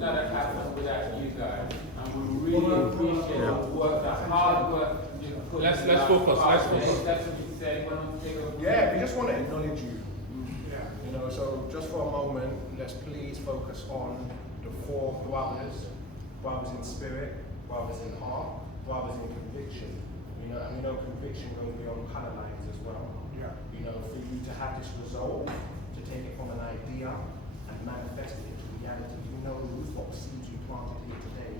not have happened without you guys. And we really appreciate the work, the hard work you put in. Let's focus. That's what you said. Yeah, we just want to acknowledge you. You know, so just for a moment, let's please focus on the four brothers in spirit, brothers in heart, brothers in conviction. You know, and we know conviction goes beyond colour lines as well. Yeah. You know, for you to have this resolve, to take it from an idea and manifest it into reality. You know what seeds you planted here today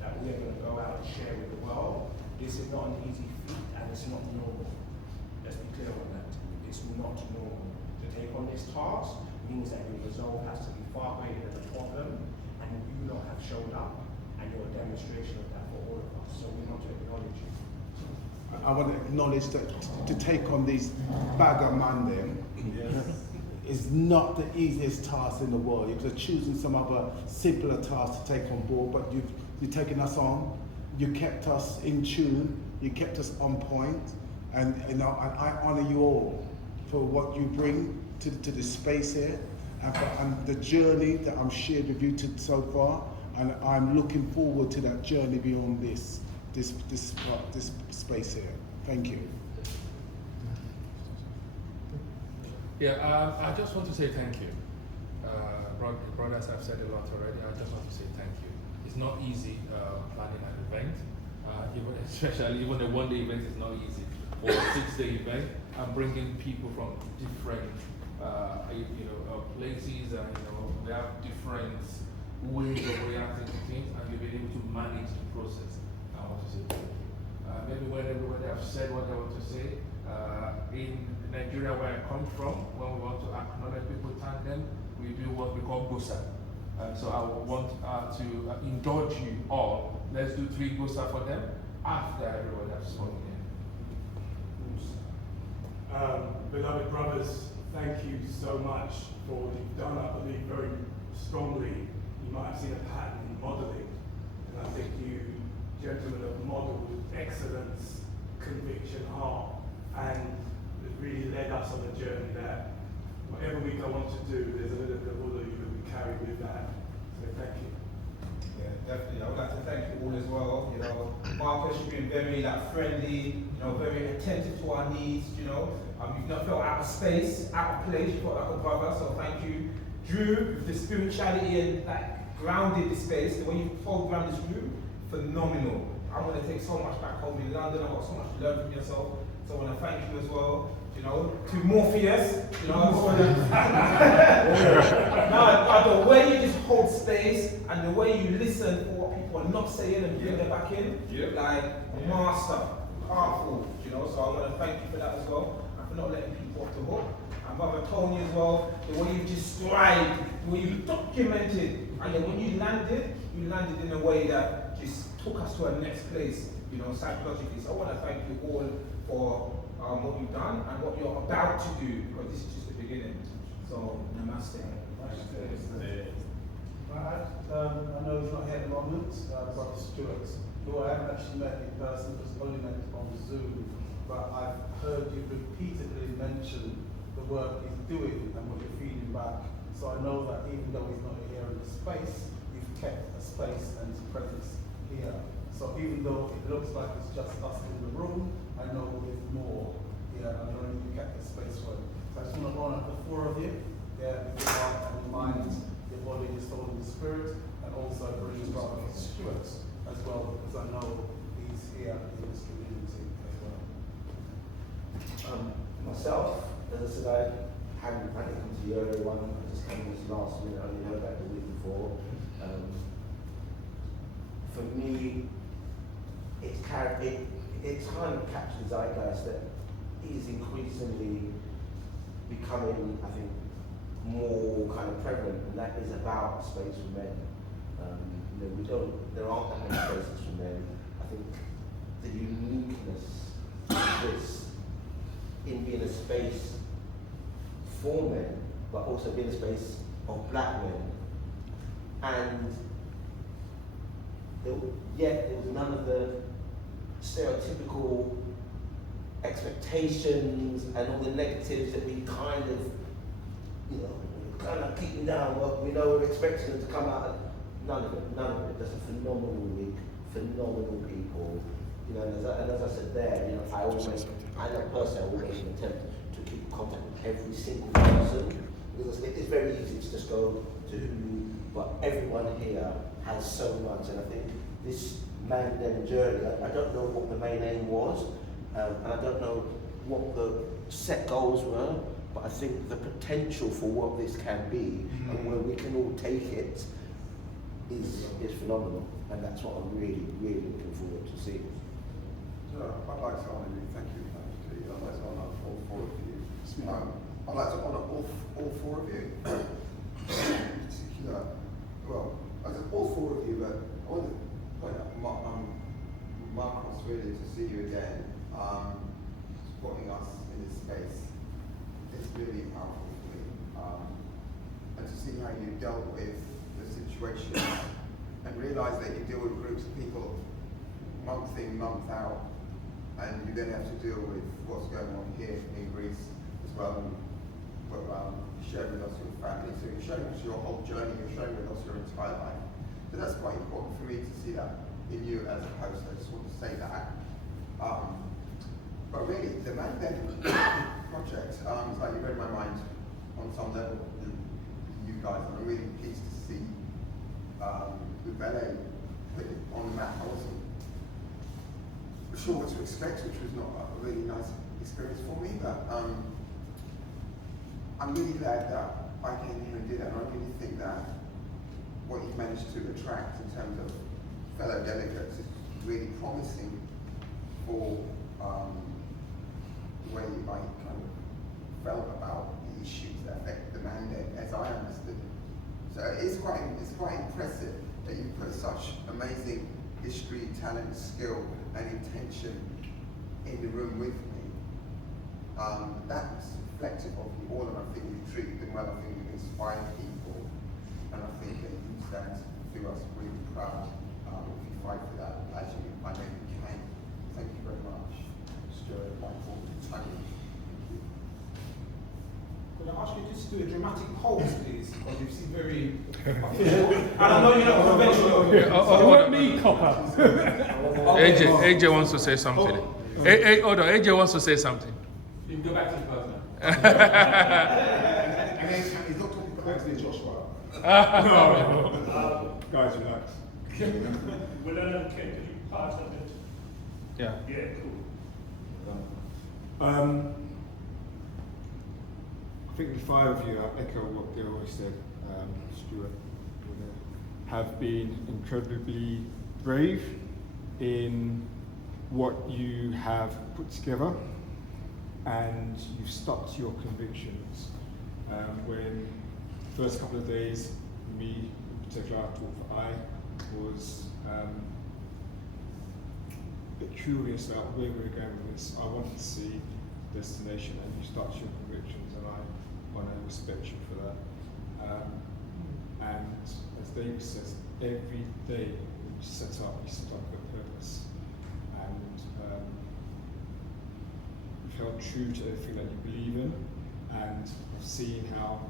that we're going to go out and share with the world. This is not an easy feat and it's not normal. Let's be clear on that. It's not normal. To take on this task means that your resolve has to be far greater than the problem, and you lot have showed up, and you're a demonstration of that for all of us. So we want to acknowledge you. I want to acknowledge that to take on these bag of Mandem is not the easiest task in the world. You could have chosen some other simpler task to take on board, but you've taken us on. You kept us in tune. You kept us on point, and you know I honour you all for what you bring to the space here, and the journey that I'm shared with you so far. And I'm looking forward to that journey beyond this space here. Thank you. Yeah, I just want to say thank you. Brothers have said a lot already. I just want to say thank you. It's not easy planning an event, especially even a one-day event is not easy. Or a 6-day event, and bringing people from different places, and we have different ways of reacting to things, and you've been able to manage the process. I want to say thank you. Maybe when everybody have said what I want to say, in Nigeria where I come from, when we want to acknowledge people, thank them, we do what we call Gosa. So I want to indulge you all. Let's do 3 Gosa for them after everybody has spoken. Beloved brothers, thank you so much for what you've done. I believe very strongly you might have seen a pattern in modelling, and I think you gentlemen have modelled with excellence, conviction, heart, and it really led us on a journey that whatever we go on to do, there's a little bit of all of you that we carry with that. So thank you. Yeah, definitely. I would like to thank you all as well. You know, Marcus, you've been very friendly, very attentive to our needs, you've not felt out of space, out of place, you felt like a brother, so thank you. Drew, with the spirituality and grounded the space, the way you programmed this room, phenomenal. I'm going to take so much back home in London. I've got so much to learn from yourself, so I want to thank you as well. To Morpheus, the way you just hold space and the way you listen for what people are not saying and bring them back in, master, powerful, so I want to thank you for that as well, and for not letting people off the hook. And Brother Tony as well, the way you described, the way you documented, and then when you landed in a way that just took us to our next place, psychologically. So I want to thank you all for what you've done and what you're about to do, because this is just the beginning. So, namaste. I know he's not here at the moment, Brother Stewart, who I haven't actually met in person, because only met on Zoom, but I've heard you repeatedly mention the work he's doing and what you're feeding back. So I know that even though he's not here in the space, you've kept a space and his presence here. So even though it looks like it's just us in the room, I know there's more here, and I know you kept the space for it. So I just want to honor the 4 of you, with your heart and your mind, your body, your soul, and your spirit, and also bring Brother Stewart as well, because I know he's here in this community as well. Myself, as I said, I hadn't come to the earlier one. I just came this last minute. I only heard that the week before. For me, it's kind of captured the zeitgeist that is increasingly becoming, I think, more kind of prevalent, and that is about space for men. There aren't that many spaces for men. I think the uniqueness of this in being a space for men, but also being a space of black men, and yet there was none of the stereotypical expectations and all the negatives that we kind of keeping down. What we know we're expecting them to come out None of it. Just a phenomenal week, phenomenal people. You know, and as I said there, you know, I know personally I will make an attempt to keep contact with every single person, because it's very easy to just go to who, but everyone here has so much, and I think this Mandem journey, I don't know what the main aim was, and I don't know what the set goals were, but I think the potential for what this can be and where we can all take it is phenomenal, and that's what I'm really, really looking forward to seeing. I'd like to honour you. Thank you. I'd like to honour all four of you. I'd like to honour all four of you. In particular, well, all four of you, but I want to point out Marcos, really, to see you again, supporting us in this space. It's really powerful for me. And to see how you dealt with the situation and realise that you deal with groups of people month in, month out, and you then have to deal with what's going on here in Greece as well, and sharing with us your family. So you're showing us your whole journey, you're showing with us your entire life. So that's quite important for me to see that in you as a host. I just want to say that. But really, the Mandem project, it's like you read my mind on some level, you guys, and I'm really pleased to see Ubele put it on the map. I wasn't sure what to expect, which was not a really nice experience for me, but I'm really glad that I came here and did that, and I really think that what you've managed to attract in terms of fellow delegates is really promising for the way I kind of felt about the issues that affect the Mandem as I understood it. So it's quite impressive that you put such amazing history, talent, skill, and intention in the room with me. That's reflective of you all, and I think you've treated them well. I think you've inspired people, and I think that you stand to do us really proud if you fight for that, as I know you can. Thank you very much. Stuart, Michael, Tanya. Could I ask you just to do a dramatic pause, please? Because you seem very official. And I know you're not conventional. You want me, copper? AJ wants to say something. Hold on, AJ wants to say something. You can go back to the person. He's not talking about Anthony Joshua. No. Guys, relax. Will Ken, could you pass that bit? Yeah. Yeah, cool. I think the five of you echo what they always said. Stuart, have been incredibly brave in what you have put together, and you've stuck to your convictions. When the first couple of days, me in particular, I was a bit curious about where we were going with this. I wanted to see destination, and you stuck to your convictions, and I want to respect you for that. And as David says, every day you set up with a purpose, and you've held true to everything that you believe in, and I've seen how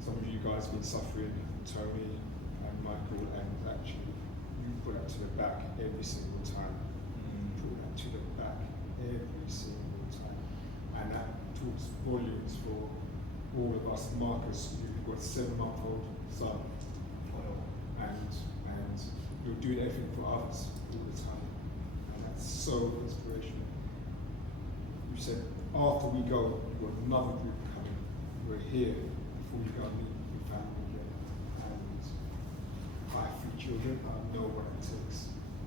some of you guys have been suffering, Tony and Michael, and actually you put that to the back every single time. Put that to the back every single time. And that talks volumes for all of us. Marcus, you've got a 7-month-old son, and you're doing everything for others all the time, and that's so inspirational. You said after we go, you've got another group coming. We're here before you go and meet your family again. And I have 3 children. I know what it takes.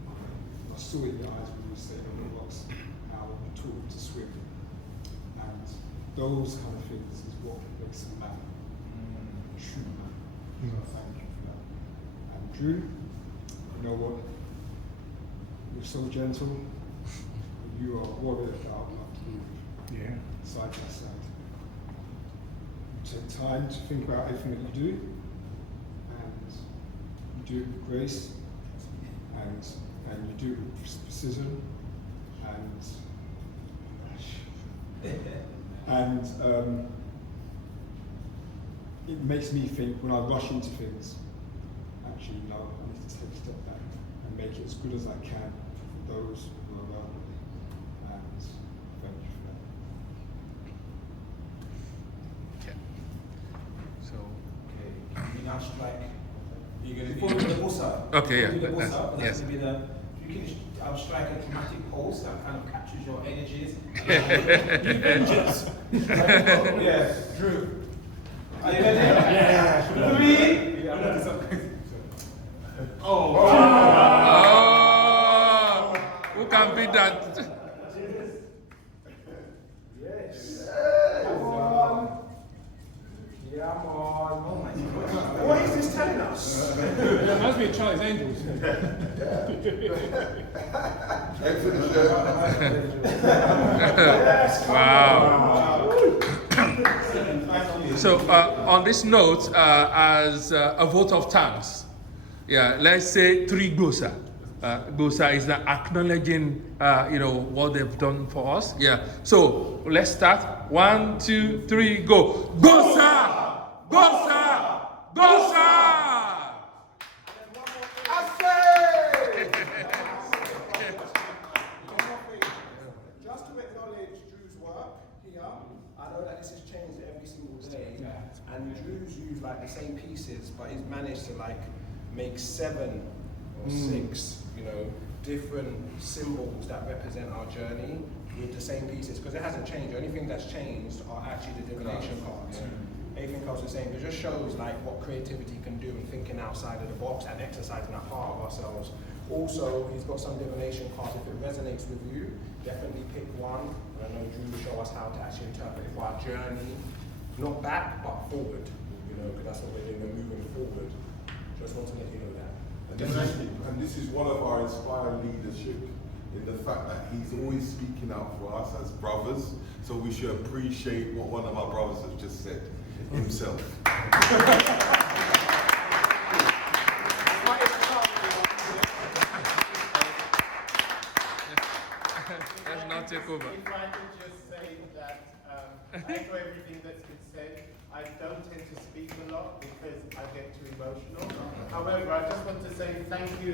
I saw in your eyes when you were saying on the rocks how you taught them to swim, and those kind of things is what makes a man, a true man. So thank you for that. And Drew, you know what? You're so gentle. You are a warrior that I would love to be with. Yeah. Side by side. You take time to think about everything that you do, and you do it with grace, and you do it with precision, and it makes me think when I rush into things, actually know I need to take a step back and make it as good as I can for those who are around me. And thank you for that. Okay. So. You now strike. You're going to be the bossa. Okay, yeah. The bossa. That's- That's yes. going to be the. You can strike a dramatic pose that kind of captures your energies. Yeah, Drew. Are you ready? Yeah. 3. Oh, who can beat that? Yes. Yeah, on. Oh my God. What is this telling us? It must be Charlie's Angels. Wow. So on this note, as a vote of thanks, yeah, let's say 3 Gosa. Gosa is acknowledging, what they've done for us. Yeah. So let's start. 1, 2, 3, go. Gosa! Gosa! Gosa! Just to acknowledge Drew's work here, I know that this has changed every single day, and Drew's used like the same pieces, but he's managed to like make 7 or 6, different symbols that represent our journey with the same pieces, because it hasn't changed. The only thing that's changed are actually the divination cards. Everything else is the same. It just shows like what creativity can do and thinking outside of the box and exercising that part of ourselves. Also, he's got some divination cards. If it resonates with you, definitely pick one. And I know Drew will show us how to actually interpret it for our journey, not back, but forward. Because that's what we're doing, we're moving forward. Just want to let you know that. And this is one of our inspired leadership in the fact that he's always speaking out for us as brothers. So we should appreciate what one of our brothers has just said himself. Let's not take over. If I could just say that I echo everything that's been said. I don't tend to speak a lot because I get too emotional. However, I just want to say thank you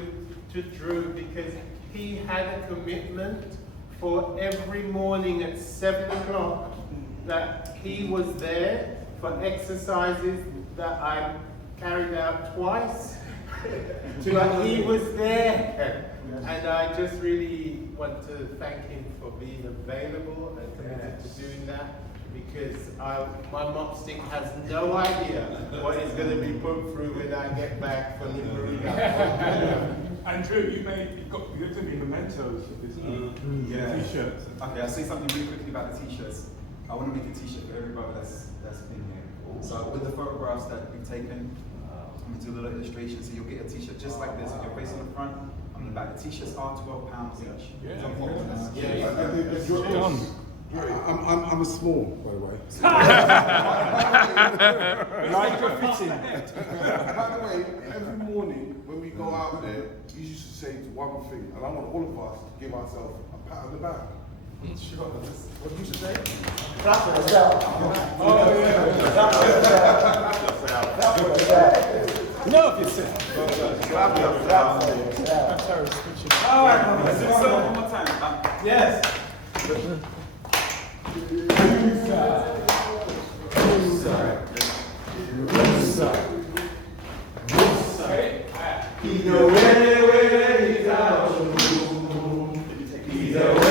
to Drew because he had a commitment for every morning at 7 o'clock that he was there for exercises that I carried out twice. But he was there. And I just really want to thank him for being available and committed to doing that. Because my mop stick has no idea what is going to be put through when I get back from Liberia. Andrew, you have to be mementos of this t-shirts. Okay, I'll say something really quickly about the t-shirts. I want to make a t-shirt for everybody that's been here. So with the photographs that we've taken, I'm going to do a little illustration. So you'll get a t-shirt just like this with your face on the front. On the back, the t-shirts are £12 each. I'm a small, by the way. Like a fitting. By the way, every morning when we go out there, you used to say one thing, and I want all of us to give ourselves a pat on the back. Sure. What you should say? Clap for yourself. Oh yeah. Clap for yourself. Love yourself. Clap for yourself. All right, let's do it one more time. Yes. He's away, he's out of the room. He's away.